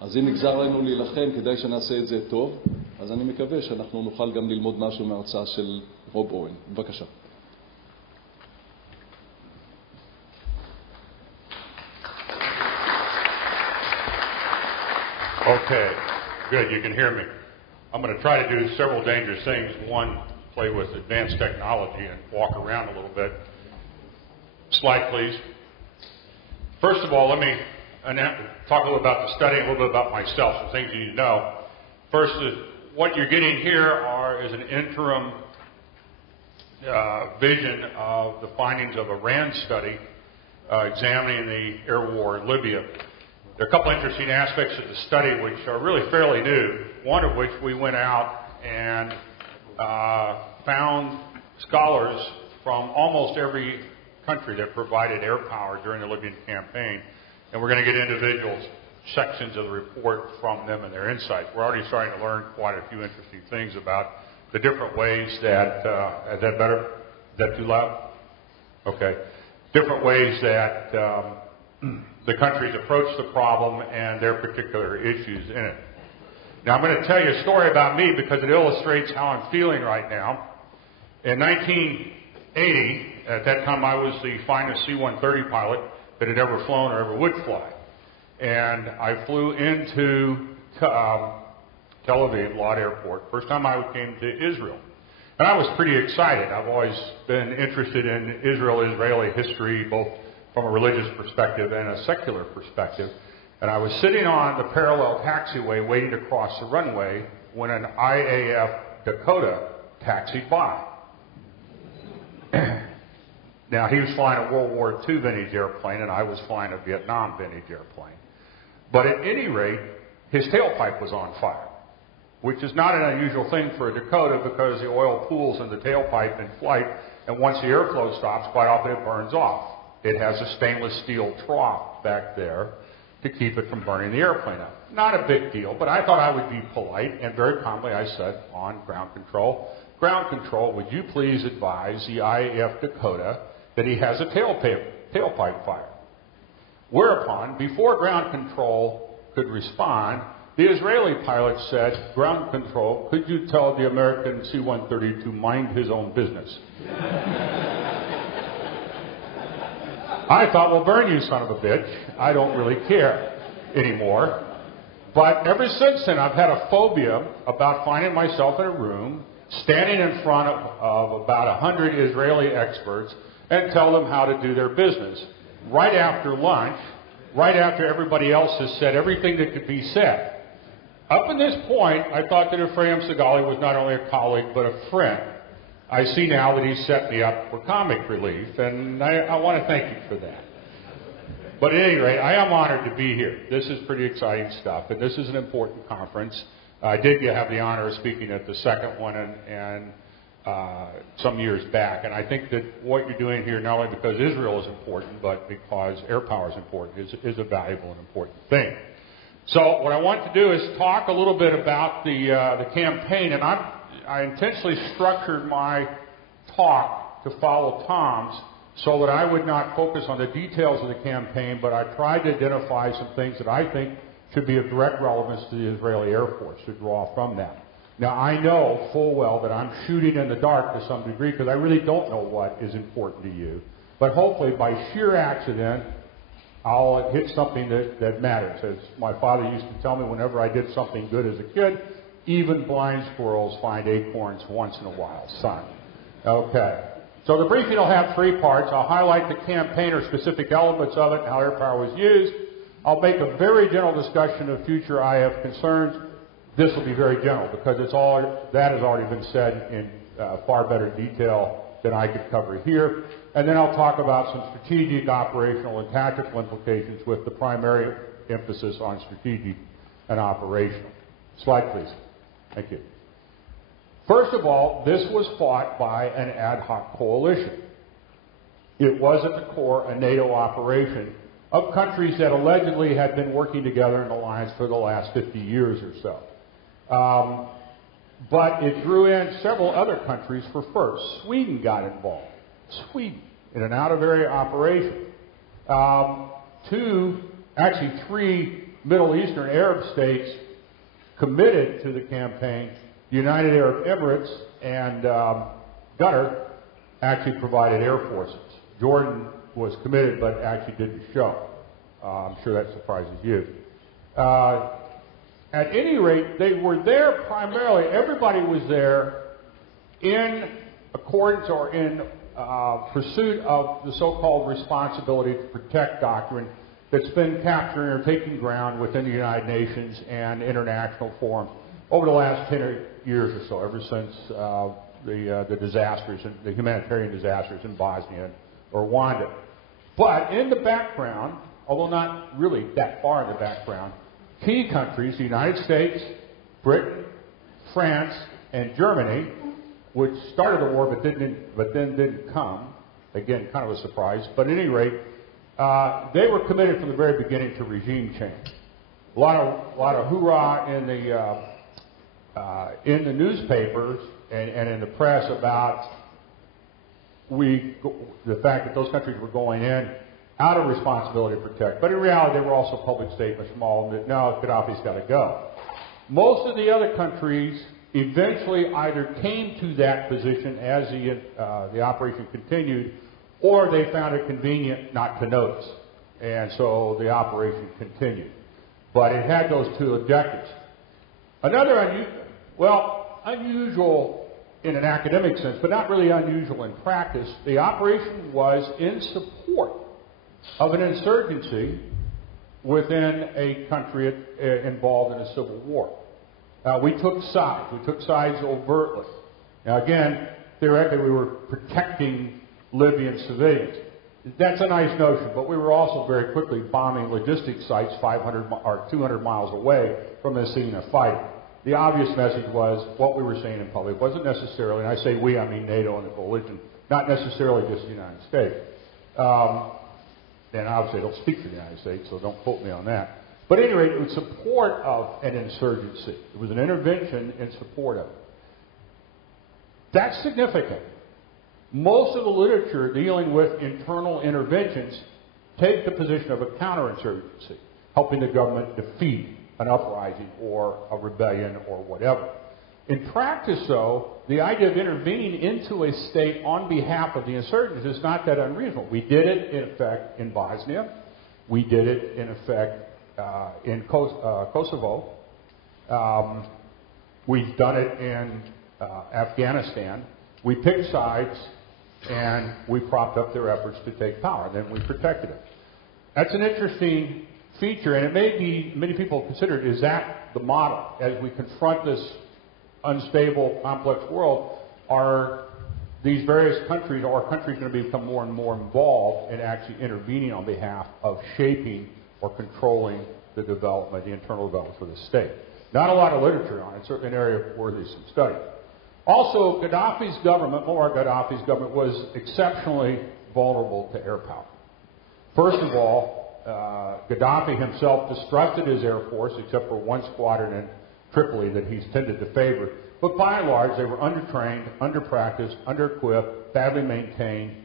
אז אם נגזר לנו להילחם, כדאי שנעשה את זה טוב. אז אני מקווה שאנחנו נוכל גם ללמוד משהו מההרצאה של רוב אורן. בבקשה. Okay, good. You can hear me. I'm going to try to do several dangerous things. One, play with advanced technology and walk around a little bit. Slide, please. First of all, let me talk a little about the study, a little bit about myself, some things you need to know. First, is what you're getting here is an interim vision of the findings of a RAND study examining the air war in Libya. There are a couple interesting aspects of the study which are really fairly new, one of which we went out and found scholars from almost every country that provided air power during the Libyan campaign, and we're going to get individual sections of the report from them and their insights. We're already starting to learn quite a few interesting things about the different ways that, is that better? Is that too loud? Okay. Different ways that the countries approach the problem and their particular issues in it. Now I'm going to tell you a story about me because it illustrates how I'm feeling right now. In 1980, at that time I was the finest C-130 pilot that had ever flown or ever would fly. And I flew into Tel Aviv, Lod Airport, first time I came to Israel. And I was pretty excited. I've always been interested in Israel-Israeli history, both from a religious perspective and a secular perspective. And I was sitting on the parallel taxiway waiting to cross the runway when an IAF Dakota taxied by. Now, he was flying a World War II vintage airplane, and I was flying a Vietnam vintage airplane. But at any rate, his tailpipe was on fire, which is not an unusual thing for a Dakota because the oil pools in the tailpipe in flight, and once the airflow stops, quite often it burns off. It has a stainless steel trough back there to keep it from burning the airplane up. Not a big deal, but I thought I would be polite, and very calmly I said on ground control, would you please advise the IAF Dakota that he has a tailpipe fire? Whereupon, before ground control could respond, the Israeli pilot said, ground control, could you tell the American C-130 to mind his own business? I thought, well, burn you, son of a bitch. I don't really care anymore. But ever since then, I've had a phobia about finding myself in a room, standing in front of about 100 Israeli experts, and tell them how to do their business. Right after lunch, right after everybody else has said everything that could be said. Up to this point, I thought that Ephraim Segali was not only a colleague, but a friend. I see now that he's set me up for comic relief, and I want to thank you for that. But at any rate, I am honored to be here. This is pretty exciting stuff, and this is an important conference. I did have the honor of speaking at the second one and some years back, and I think that what you're doing here, not only because Israel is important, but because air power is important, is a valuable and important thing. So what I want to do is talk a little bit about the campaign, and I intentionally structured my talk to follow Tom's so that I would not focus on the details of the campaign, but I tried to identify some things that I think should be of direct relevance to the Israeli Air Force to draw from that. Now, I know full well that I'm shooting in the dark to some degree because I really don't know what is important to you. But hopefully, by sheer accident, I'll hit something that matters. As my father used to tell me whenever I did something good as a kid, even blind squirrels find acorns once in a while, son. Okay. So the briefing will have three parts. I'll highlight the campaign or specific elements of it and how air power was used. I'll make a very general discussion of future IF concerns. This will be very general because that has already been said in far better detail than I could cover here. And then I'll talk about some strategic, operational, and tactical implications with the primary emphasis on strategic and operational. Slide, please. Thank you. First of all, this was fought by an ad hoc coalition. It was at the core a NATO operation of countries that allegedly had been working together in alliance for the last 50 years or so. But it drew in several other countries for first. Sweden got involved. Sweden, in an out-of-area operation. Three Middle Eastern Arab states committed to the campaign. The United Arab Emirates and Qatar actually provided air forces. Jordan was committed but actually didn't show. I'm sure that surprises you. At any rate, they were there primarily, everybody was there in accordance or in pursuit of the so-called responsibility to protect doctrine that's been capturing or taking ground within the United Nations and international forums over the last 10 years or so, ever since the disasters, the humanitarian disasters in Bosnia or Rwanda. But in the background, although not really that far in the background, key countries, the United States, Britain, France, and Germany, which started the war but then didn't come, again, kind of a surprise, but at any rate, they were committed from the very beginning to regime change. A lot of hoorah in the newspapers and in the press about the fact that those countries were going in out of responsibility to protect. But in reality, there were also public statements from all of them that, no, Gaddafi's got to go. Most of the other countries eventually either came to that position as the operation continued, or they found it convenient not to notice. And so the operation continued. But it had those two objectives. Another unusual in an academic sense, but not really unusual in practice, the operation was in support of an insurgency within a country involved in a civil war. We took sides. We took sides overtly. Now, again, theoretically, we were protecting Libyan civilians. That's a nice notion, but we were also very quickly bombing logistics sites 500 or 200 miles away from the scene of fighting. The obvious message was what we were saying in public wasn't necessarily, and I say we, I mean NATO and the coalition, not necessarily just the United States. And obviously I don't speak for the United States, so don't quote me on that. But at any rate, it was support of an insurgency. It was an intervention in support of it. That's significant. Most of the literature dealing with internal interventions take the position of a counterinsurgency, helping the government defeat an uprising or a rebellion or whatever. In practice, though, the idea of intervening into a state on behalf of the insurgents is not that unreasonable. We did it, in effect, in Bosnia. We did it, in effect, in Kosovo. We've done it in Afghanistan. We picked sides, and we propped up their efforts to take power. Then we protected it. That's an interesting feature, and it may be, many people consider it, is that the model as we confront this unstable, complex world? Are these various countries, or are countries going to become more and more involved in actually intervening on behalf of shaping or controlling the development, the internal development for the state? Not a lot of literature on it, certainly an area worthy of some study. Also, Gaddafi's government, Muammar Gaddafi's government, was exceptionally vulnerable to air power. First of all, Gaddafi himself distrusted his air force, except for one squadron in Tripoli that he's tended to favor. But by and large, they were undertrained, underpracticed, under-equipped, badly maintained,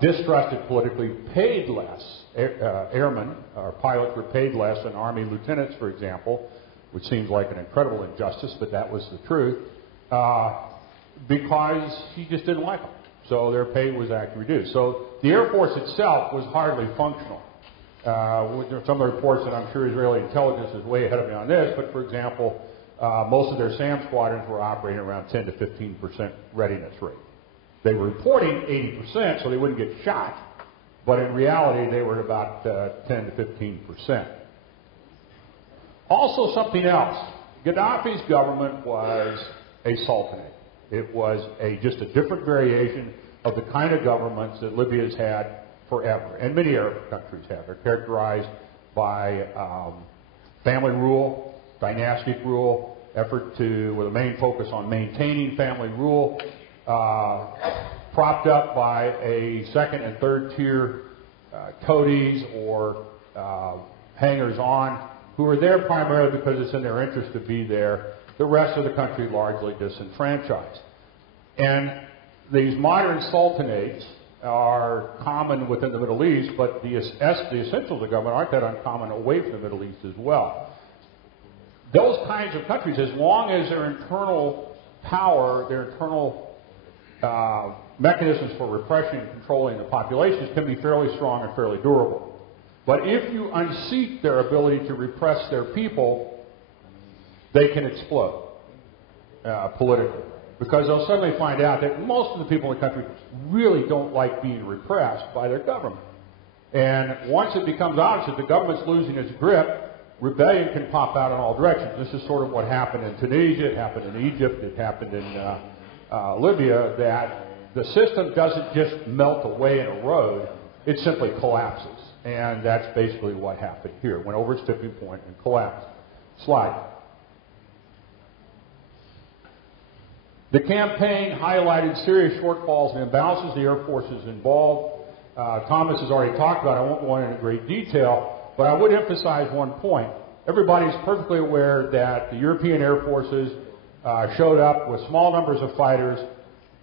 distrusted politically, paid less. Airmen or pilots were paid less than Army lieutenants, for example, which seems like an incredible injustice, but that was the truth, because he just didn't like them. So their pay was actually reduced. So the Air Force itself was hardly functional. Some of the reports that I'm sure Israeli intelligence is way ahead of me on this, but for example, most of their SAM squadrons were operating around 10 to 15% readiness rate. They were reporting 80%, so they wouldn't get shot, but in reality, they were at about 10 to 15%. Also, something else. Gaddafi's government was a sultanate. It was just a different variation of the kind of governments that Libya has had forever, and many Arab countries have. They're characterized by family rule, dynastic rule, with a main focus on maintaining family rule, propped up by a second and third tier toadies or hangers-on who are there primarily because it's in their interest to be there. The rest of the country largely disenfranchised. And these modern sultanates are common within the Middle East, but the essentials of government aren't that uncommon away from the Middle East as well. Those kinds of countries, as long as their internal power, their internal mechanisms for repression and controlling the populations can be fairly strong and fairly durable. But if you unseat their ability to repress their people, they can explode politically. Because they'll suddenly find out that most of the people in the country really don't like being repressed by their government. And once it becomes obvious that the government's losing its grip, rebellion can pop out in all directions. This is sort of what happened in Tunisia, it happened in Egypt, it happened in Libya, that the system doesn't just melt away and erode, it simply collapses. And that's basically what happened here. It went over its tipping point and collapsed. Slide. The campaign highlighted serious shortfalls and imbalances the Air Forces involved. Thomas has already talked about it. I won't go into great detail, but I would emphasize one point. Everybody's perfectly aware that the European Air Forces showed up with small numbers of fighters,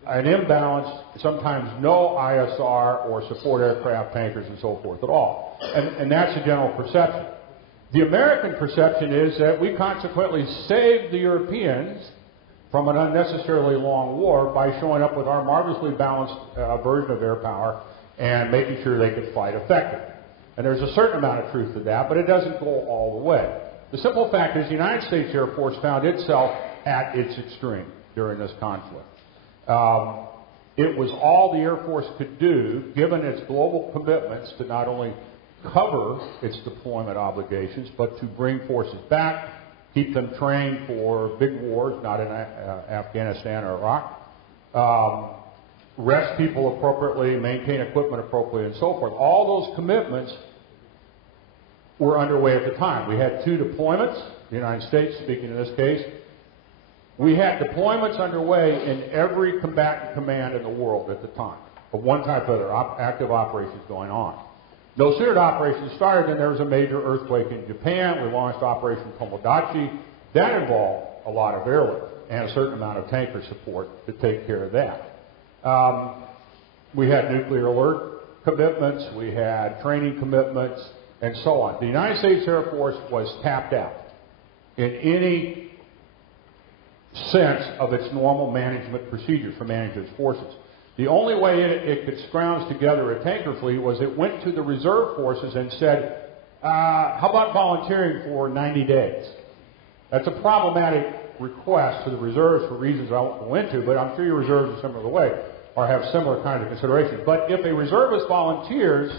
an imbalance, sometimes no ISR or support aircraft, tankers, and so forth at all. And that's the general perception. The American perception is that we consequently saved the Europeans from an unnecessarily long war by showing up with our marvelously balanced version of air power and making sure they could fight effectively. And there's a certain amount of truth to that, but it doesn't go all the way. The simple fact is the United States Air Force found itself at its extreme during this conflict. It was all the Air Force could do, given its global commitments to not only cover its deployment obligations, but to bring forces back, keep them trained for big wars, not in Afghanistan or Iraq, rest people appropriately, maintain equipment appropriately, and so forth. All those commitments were underway at the time. We had 2 deployments, the United States speaking in this case. We had deployments underway in every combatant command in the world at the time, of one type or other, active operations going on. No sooner did operations started than there was a major earthquake in Japan. We launched Operation Tomodachi. That involved a lot of airlift and a certain amount of tanker support to take care of that. We had nuclear alert commitments. We had training commitments, and so on. The United States Air Force was tapped out in any sense of its normal management procedures for managing its forces. The only way it could scrounge together a tanker fleet was it went to the reserve forces and said, how about volunteering for 90 days? That's a problematic request to the reserves for reasons I won't go into, but I'm sure your reserves are similar way or have similar kinds of considerations. But if a reservist volunteers,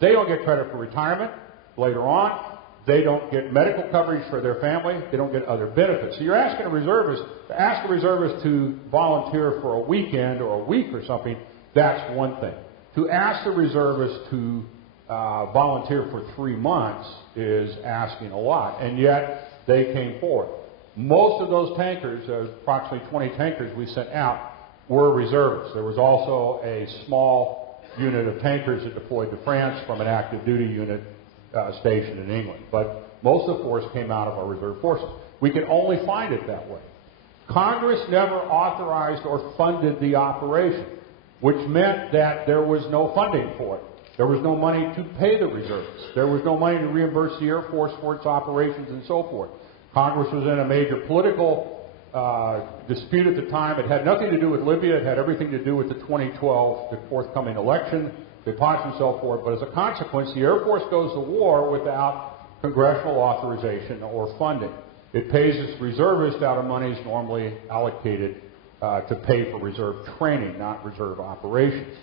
they don't get credit for retirement later on. They don't get medical coverage for their family. They don't get other benefits. So you're asking a reservist to volunteer for a weekend or a week or something, that's one thing. To ask the reservist to volunteer for 3 months is asking a lot, and yet they came forward. Most of those tankers, approximately 20 tankers we sent out, were reservists. There was also a small unit of tankers that deployed to France from an active duty unit stationed in England. But most of the force came out of our reserve forces. We could only find it that way. Congress never authorized or funded the operation, which meant that there was no funding for it. There was no money to pay the reservists. There was no money to reimburse the Air Force for its operations and so forth. Congress was in a major political dispute at the time. It had nothing to do with Libya. It had everything to do with the 2012, the forthcoming election. They punished themselves for it. But as a consequence, the Air Force goes to war without congressional authorization or funding. It pays its reservists out of monies normally allocated to pay for reserve training, not reserve operations.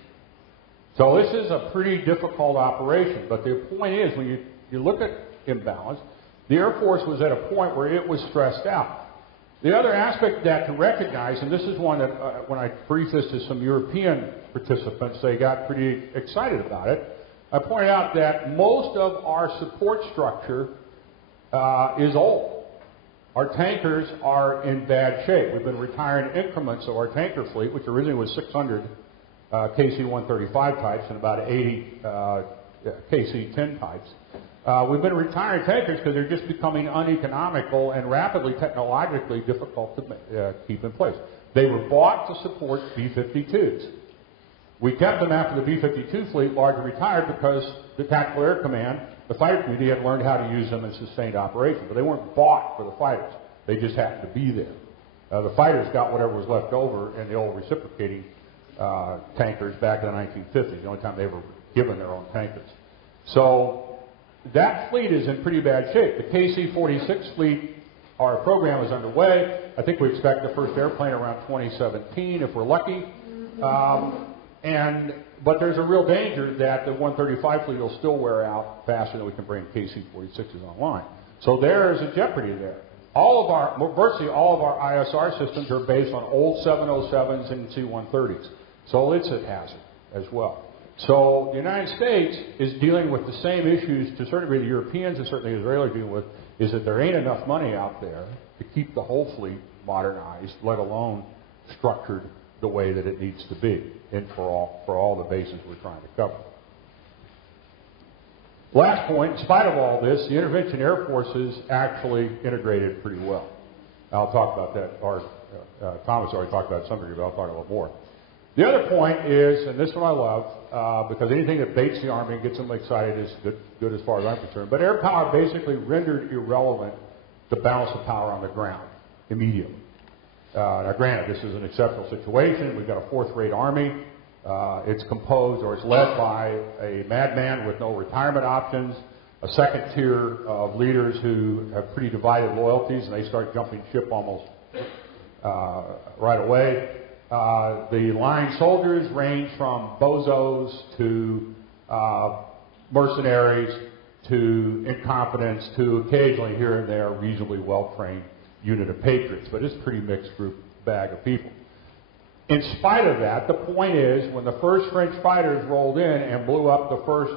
So this is a pretty difficult operation. But the point is, when you look at imbalance, the Air Force was at a point where it was stressed out. The other aspect that to recognize, and this is one that when I briefed this to some European participants, they got pretty excited about it. I pointed out that most of our support structure is old. Our tankers are in bad shape. We've been retiring increments of our tanker fleet, which originally was 600 KC-135 types and about 80 KC-10 types. We've been retiring tankers because they're just becoming uneconomical and rapidly technologically difficult to keep in place. They were bought to support B-52s. We kept them after the B-52 fleet largely retired because the Tactical Air Command, the fighter community, had learned how to use them in sustained operation. But they weren't bought for the fighters. They just happened to be there. The fighters got whatever was left over in the old reciprocating tankers back in the 1950s, the only time they were given their own tankers. So that fleet is in pretty bad shape. The KC-46 fleet, our program is underway. I think we expect the first airplane around 2017 if we're lucky. But there's a real danger that the 135 fleet will still wear out faster than we can bring KC-46s online. So there is a jeopardy there. Virtually all of our ISR systems are based on old 707s and C-130s. So it's a hazard as well. So the United States is dealing with the same issues to a certain degree the Europeans and certainly the Israelis are dealing with, is that there ain't enough money out there to keep the whole fleet modernized, let alone structured the way that it needs to be and for all the bases we're trying to cover. Last point, in spite of all this, the intervention air forces actually integrated pretty well. I'll talk about that. Thomas already talked about it some degree, but I'll talk a little more. The other point is, and this one I love, because anything that baits the Army and gets them excited is good as far as I'm concerned, but air power basically rendered irrelevant the balance of power on the ground immediately. Now, granted, this is an exceptional situation. We've got a fourth-rate Army. It's composed or it's led by a madman with no retirement options, a second tier of leaders who have pretty divided loyalties, and they start jumping ship almost right away. The line soldiers range from bozos to mercenaries to incompetents to occasionally here and there a reasonably well-trained unit of patriots, but it's a pretty mixed bag of people. In spite of that, the point is, when the first French fighters rolled in and blew up the first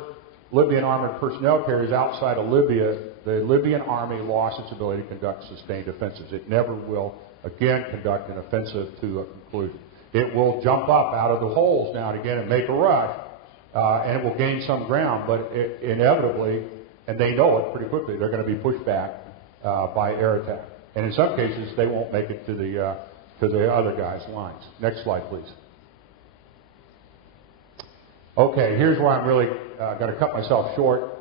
Libyan armored personnel carriers outside of Libya, the Libyan army lost its ability to conduct sustained offensives. It never will, again, conduct an offensive to a conclusion. It will jump up out of the holes now and again and make a rush, and it will gain some ground, but inevitably, and they know it pretty quickly, they're going to be pushed back by air attack. And in some cases, they won't make it to the other guys' lines. Next slide, please. Okay, here's where I'm really going to cut myself short,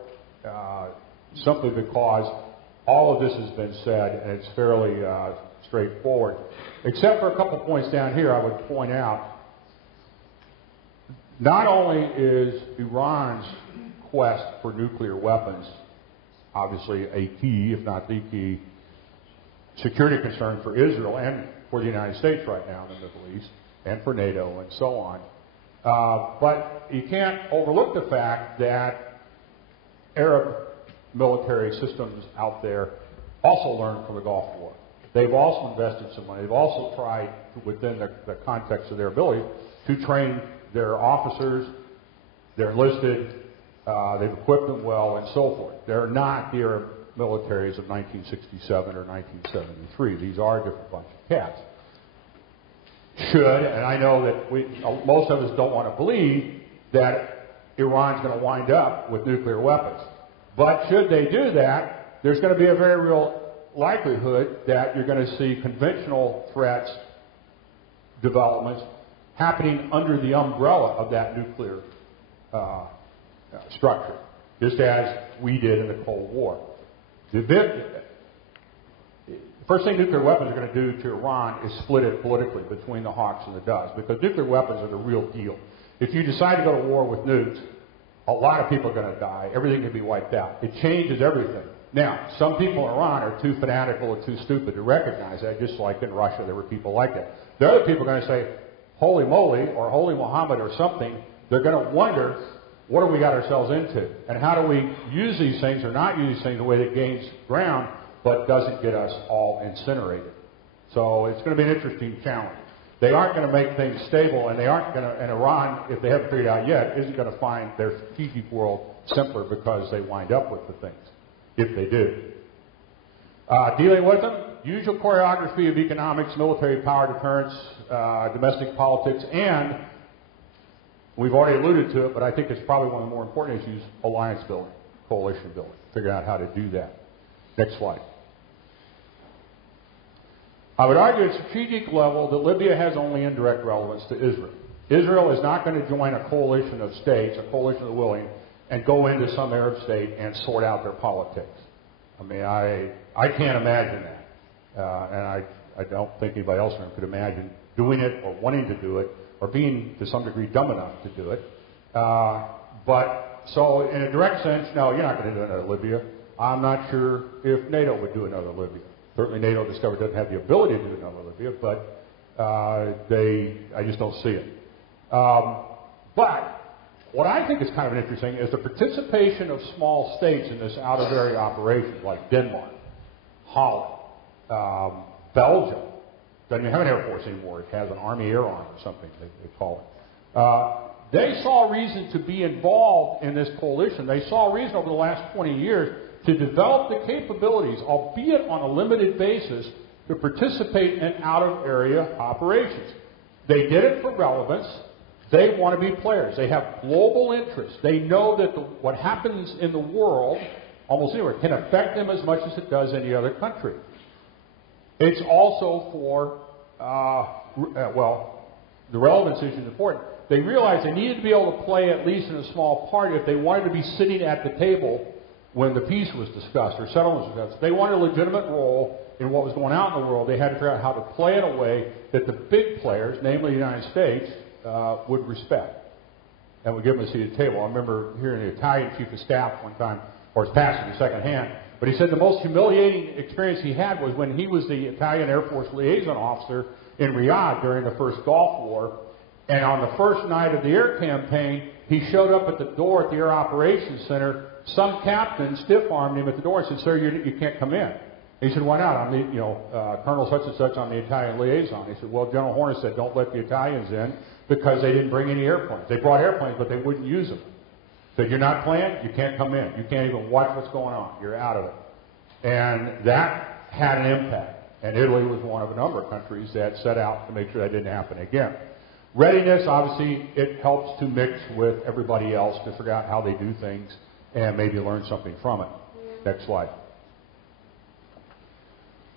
simply because all of this has been said, and it's fairly straightforward. Except for a couple points down here, I would point out, not only is Iran's quest for nuclear weapons obviously a key, if not the key, security concern for Israel and for the United States right now in the Middle East, and for NATO and so on. But you can't overlook the fact that Arab military systems out there also learned from the Gulf War. They've also invested some money. They've also tried, within the context of their ability, to train their officers, they're enlisted, they've equipped them well, and so forth. They're not the Arab militaries of 1967 or 1973. These are a different bunch of cats. And I know that most of us don't want to believe that Iran's going to wind up with nuclear weapons. But should they do that, there's going to be a very real likelihood that you're going to see conventional threats, developments, happening under the umbrella of that nuclear structure, just as we did in the Cold War. The first thing nuclear weapons are going to do to Iran is split it politically between the hawks and the doves, because nuclear weapons are the real deal. If you decide to go to war with nukes, a lot of people are going to die. Everything can be wiped out. It changes everything. Now, some people in Iran are too fanatical or too stupid to recognize that, just like in Russia there were people like that. The other people are going to say, holy moly, or holy Muhammad or something. They're going to wonder, what have we got ourselves into? And how do we use these things or not use these things in a way that gains ground but doesn't get us all incinerated? So it's going to be an interesting challenge. They aren't going to make things stable, and they aren't going to, and Iran, if they haven't figured it out yet, isn't going to find their strategic world simpler because they wind up with the things, if they do. Dealing with them, usual choreography of economics, military power deterrence, domestic politics, and we've already alluded to it, but I think it's probably one of the more important issues, alliance building, coalition building, figuring out how to do that. Next slide. I would argue at strategic level that Libya has only indirect relevance to Israel. Israel is not going to join a coalition of states, a coalition of the willing, and go into some Arab state and sort out their politics. I mean, I can't imagine that. And I don't think anybody else could imagine doing it or wanting to do it or being, to some degree, dumb enough to do it. But, so in a direct sense, no, you're not going to do another Libya. I'm not sure if NATO would do another Libya. Certainly NATO discovered doesn't have the ability to do another Libya, but I just don't see it. But what I think is kind of interesting is the participation of small states in this out-of-area operation, like Denmark, Holland, Belgium. Doesn't even have an Air Force anymore. It has an Army Air Arm or something, they call it. They saw reason to be involved in this coalition. They saw reason over the last 20 years to develop the capabilities, albeit on a limited basis, to participate in out-of-area operations. They did it for relevance. They want to be players. They have global interests. They know that what happens in the world, almost anywhere, can affect them as much as it does any other country. It's also for, the relevance issue is important. They realized they needed to be able to play at least in a small part if they wanted to be sitting at the table when the peace was discussed or settlement was discussed. If they wanted a legitimate role in what was going on in the world, they had to figure out how to play in a way that the big players, namely the United States, would respect and would give them a seat at the table. I remember hearing the Italian chief of staff one time, or his passing secondhand, but he said the most humiliating experience he had was when he was the Italian Air Force liaison officer in Riyadh during the first Gulf War, and on the first night of the air campaign, he showed up at the door at the Air Operations Center. Some captain stiff-armed him at the door and said, "Sir, you can't come in." He said, "Why not? I'm the, Colonel such and such, I'm the Italian liaison." He said, "Well, General Horner said don't let the Italians in because they didn't bring any airplanes. They brought airplanes, but they wouldn't use them. Said, you're not playing, you can't come in. You can't even watch what's going on. You're out of it." And that had an impact. And Italy was one of a number of countries that set out to make sure that didn't happen again. Readiness, obviously, it helps to mix with everybody else to figure out how they do things and maybe learn something from it. Next slide.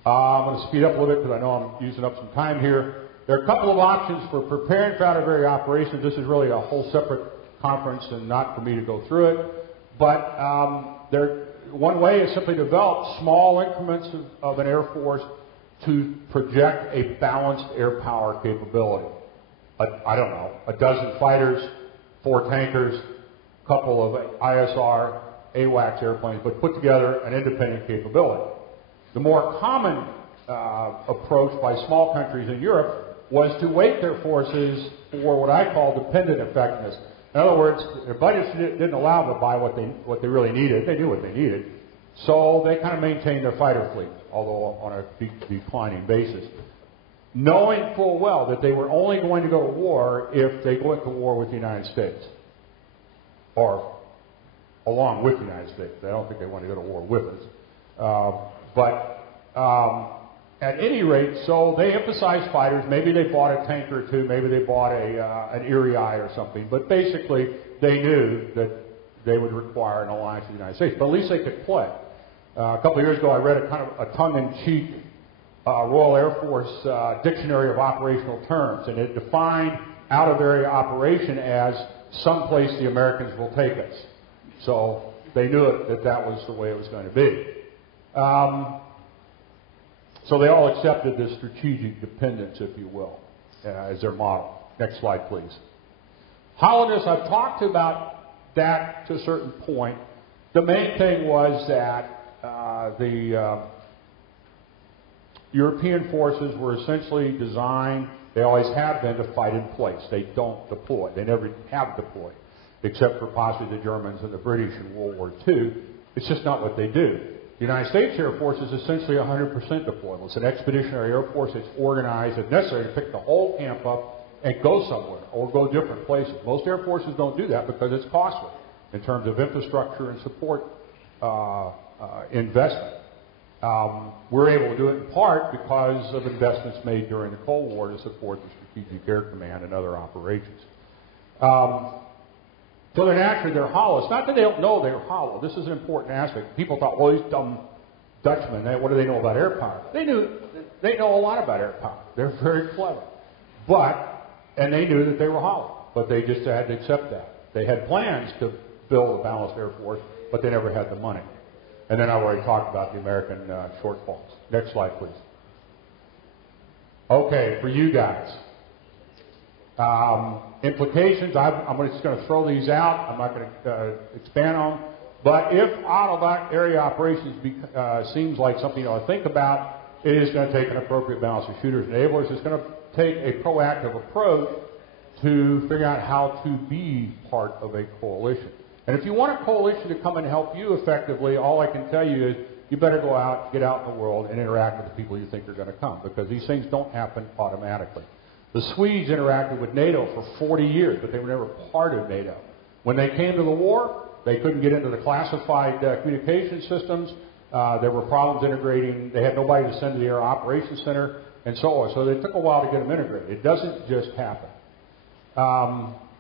I'm going to speed up a little bit because I know I'm using up some time here. There are a couple of options for preparing for out-of-area operations. This is really a whole separate conference and not for me to go through it. But one way is simply develop small increments of an Air Force to project a balanced air power capability. I don't know, a dozen fighters, 4 tankers, a couple of ISR, AWACS airplanes, but put together an independent capability. The more common approach by small countries in Europe was to weight their forces for what I call dependent effectiveness. In other words, their budgets didn't allow them to buy what they really needed. They knew what they needed. So they kind of maintained their fighter fleets, although on a declining basis, knowing full well that they were only going to go to war if they went to war with the United States, or along with the United States. I don't think they want to go to war with us. At any rate, so they emphasized fighters. Maybe they bought a tanker or two. Maybe they bought an Erie Eye or something. But basically, they knew that they would require an alliance with the United States. But at least they could play. A couple of years ago, I read a kind of a tongue-in-cheek Royal Air Force Dictionary of Operational Terms, and it defined out-of-area operation as someplace the Americans will take us. So they knew that was the way it was going to be. So they all accepted this strategic dependence, if you will, as their model. Next slide, please. Hollandness, I've talked about that to a certain point. The main thing was that the European forces were essentially designed, they always have been, to fight in place. They don't deploy. They never have deployed, except for possibly the Germans and the British in World War II. It's just not what they do. The United States Air Force is essentially 100% deployable. It's an expeditionary air force. It's organized, if necessary, to pick the whole camp up and go somewhere or go different places. Most air forces don't do that because it's costly in terms of infrastructure and support investment. We're able to do it in part because of investments made during the Cold War to support the Strategic Air Command and other operations. So they're hollow. It's not that they don't know they're hollow. This is an important aspect. People thought, well, these dumb Dutchmen, what do they know about air power? They know a lot about air power. They're very clever. But And they knew that they were hollow, but they just had to accept that. They had plans to build a balanced Air Force, but they never had the money. And then I already talked about the American shortfalls. Next slide, please. Okay, for you guys. Implications, I'm just going to throw these out. I'm not going to expand on them. But if out-of area operations seems like something you ought to think about, it is going to take an appropriate balance of shooters and enablers. It's going to take a proactive approach to figure out how to be part of a coalition. And if you want a coalition to come and help you effectively, all I can tell you is you better go out, get out in the world, and interact with the people you think are going to come, because these things don't happen automatically. The Swedes interacted with NATO for 40 years, but they were never part of NATO. When they came to the war, they couldn't get into the classified communication systems. There were problems integrating. They had nobody to send to the Air Operations Center, and so on. So it took a while to get them integrated. It doesn't just happen.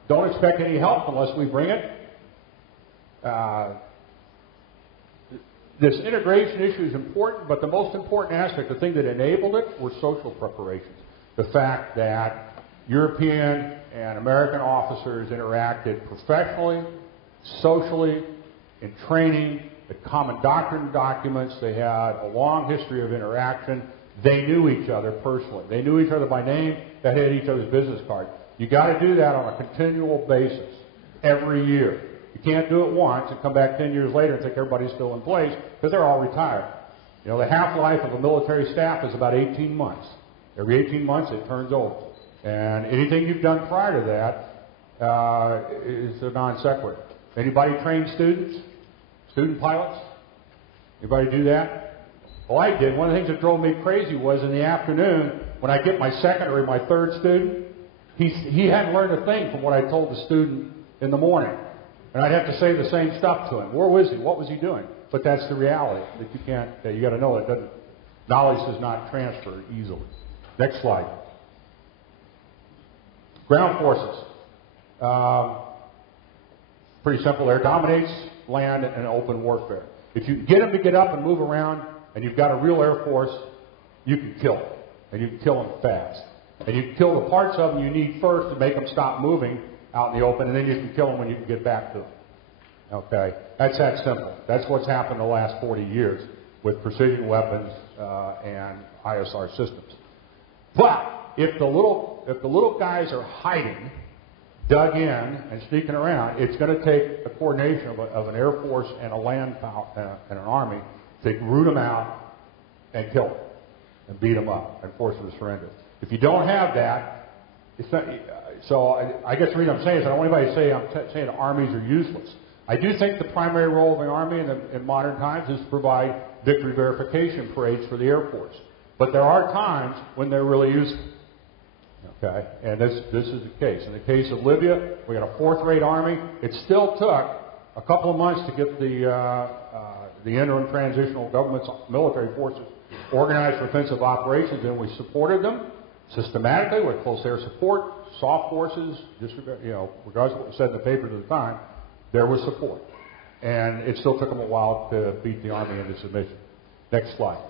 Don't expect any help unless we bring it. This integration issue is important, but the most important aspect, the thing that enabled it, were social preparations. The fact that European and American officers interacted professionally, socially, in training, the common doctrine documents. They had a long history of interaction. They knew each other personally. They knew each other by name. They had each other's business cards. You got to do that on a continual basis every year. You can't do it once and come back 10 years later and think everybody's still in place, because they're all retired. You know, the half-life of a military staff is about 18 months. Every 18 months it turns over. And anything you've done prior to that is a non sequitur. Anybody train students? Student pilots? Anybody do that? Well, I did. One of the things that drove me crazy was in the afternoon, when I get my second or my third student, he hadn't learned a thing from what I told the student in the morning. And I'd have to say the same stuff to him. Where was he? What was he doing? But that's the reality, that you can't, you got to know it doesn't, knowledge does not transfer easily. Next slide. Ground forces. Pretty simple there. Dominates land and open warfare. If you get them to get up and move around, and you've got a real Air Force, you can kill them. And you can kill them fast. And you can kill the parts of them you need first to make them stop moving out in the open, and then you can kill them when you can get back to them. Okay? That's that simple. That's what's happened the last 40 years with precision weapons and ISR systems. But if the little guys are hiding, dug in, and sneaking around, it's going to take a coordination of an Air Force and a land power, and an Army to root them out and kill them and beat them up and force them to surrender. If you don't have that, it's not. So I guess the reason I'm saying is I don't want anybody to say I'm saying the armies are useless. I do think the primary role of the Army in modern times is to provide victory verification parades for the Air Force. But there are times when they're really useful. Okay, and this is the case. In the case of Libya, we got a fourth-rate Army. It still took a couple of months to get the interim transitional government's military forces organized for offensive operations, and we supported them systematically with close air support, soft forces, regardless of what was said in the papers at the time, there was support. And it still took them a while to beat the Army into submission. Next slide.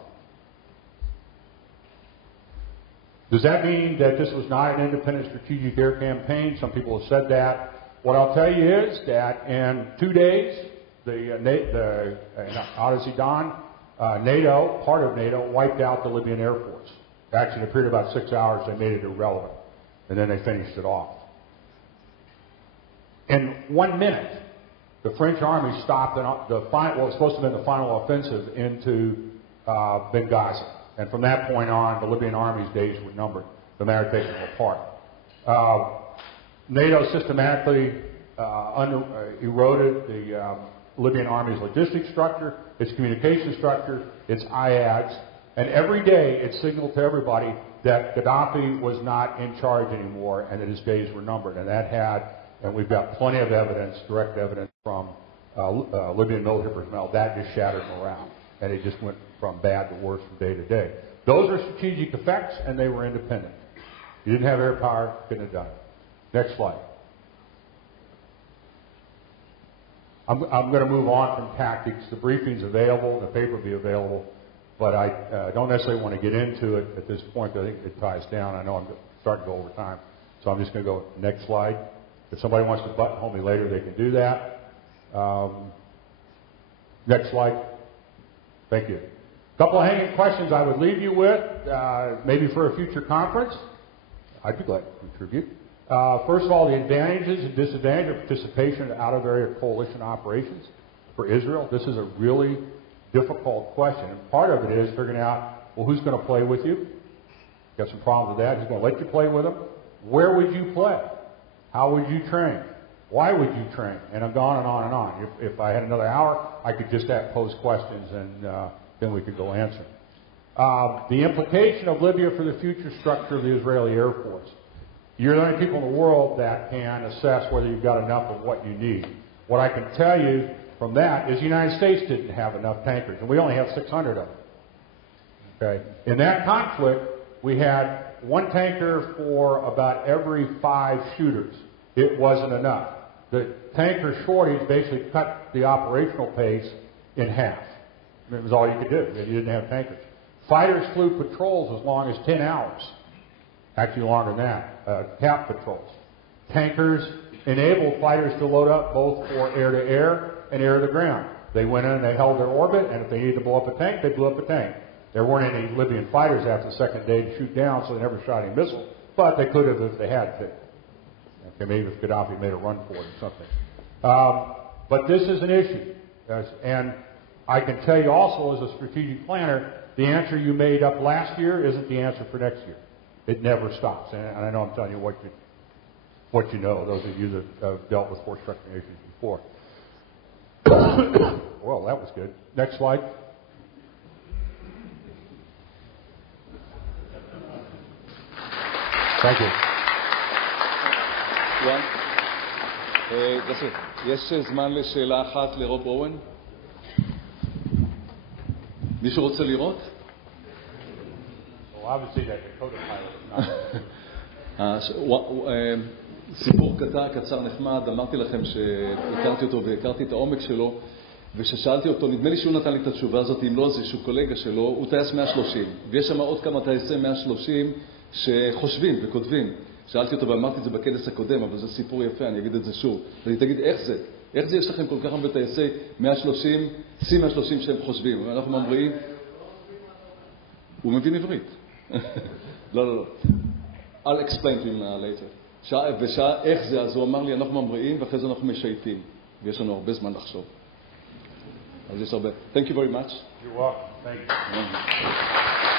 Does that mean that this was not an independent strategic air campaign? Some people have said that. What I'll tell you is that in 2 days, Odyssey Dawn, NATO, part of NATO, wiped out the Libyan Air Force. Actually, in a period of about 6 hours, they made it irrelevant. And then they finished it off. In 1 minute, the French Army stopped what was supposed to have been the final offensive into Benghazi. And from that point on, the Libyan Army's days were numbered, no matter taking them apart. NATO systematically eroded the Libyan Army's logistics structure, its communication structure, its IADs, and every day it signaled to everybody that Gaddafi was not in charge anymore and that his days were numbered. And we've got plenty of evidence, direct evidence from Libyan military personnel, that just shattered morale. And it just went from bad to worse from day to day. Those are strategic effects, and they were independent. You didn't have air power, couldn't have done it. Next slide. I'm going to move on from tactics. The briefing's available, the paper will be available, but I don't necessarily want to get into it at this point because I think it ties down. I know I'm starting to go over time. So I'm just going to go next slide. If somebody wants to buttonhole me later, they can do that. Next slide. Thank you. A couple of hanging questions I would leave you with, maybe for a future conference. I'd be glad to contribute. First of all, the advantages and disadvantages of participation in out-of-area coalition operations for Israel. This is a really difficult question. And part of it is figuring out, well, who's going to play with you? Got some problems with that. Who's going to let you play with them? Where would you play? How would you train? Why would you train? And I'm going on and on. If I had another hour, I could just pose questions and then we could go answer. The implication of Libya for the future structure of the Israeli Air Force. You're the only people in the world that can assess whether you've got enough of what you need. What I can tell you from that is the United States didn't have enough tankers, and we only have 600 of them. Okay. In that conflict, we had one tanker for about every 5 shooters. It wasn't enough. The tanker shortage basically cut the operational pace in half. It was all you could do. You didn't have tankers. Fighters flew patrols as long as 10 hours. Actually longer than that. Cap patrols. Tankers enabled fighters to load up both for air-to-air and air-to-ground. They went in and they held their orbit, and if they needed to blow up a tank, they blew up a tank. There weren't any Libyan fighters after the second day to shoot down, so they never shot any missiles, but they could have if they had to. Okay, maybe if Gaddafi made a run for it or something. But this is an issue. And I can tell you also as a strategic planner, the answer you made up last year isn't the answer for next year. It never stops. And I know I'm telling you what you know, those of you that have dealt with force structuring issues before. Well, that was good. Next slide. Thank you. יש זמן לשאלה אחת לרוב אורן? מישהו רוצה לראות? Well, obviously that Dakota pilot is not. סיפור קצר נחמד, אמרתי לכם שהכרתי אותו והכרתי את העומק שלו, וששאלתי אותו, נדמה לי שהוא נתן לי את התשובה הזאת, אם לא זה שהוא קולגה שלו, הוא טייס 130, ויש שם עוד כמה טייסי 130 שחושבים וכותבים. שאלתי אותו ואמרתי את זה בכנס הקודם, אבל זה סיפור יפה, אני אגיד את זה שוב. ואני תגיד, איך זה? איך זה יש לכם כל כך הרבה טייסי 130, C-130 שהם חושבים? ואנחנו אומרים, הוא מבין עברית. לא. I'll explain to him later. ושאל איך זה, אז הוא אמר לי, אנחנו ממריאים ואחרי זה אנחנו משייטים. ויש לנו הרבה זמן לחשוב. אז יש הרבה. Thank you very much. You're welcome. Thank you.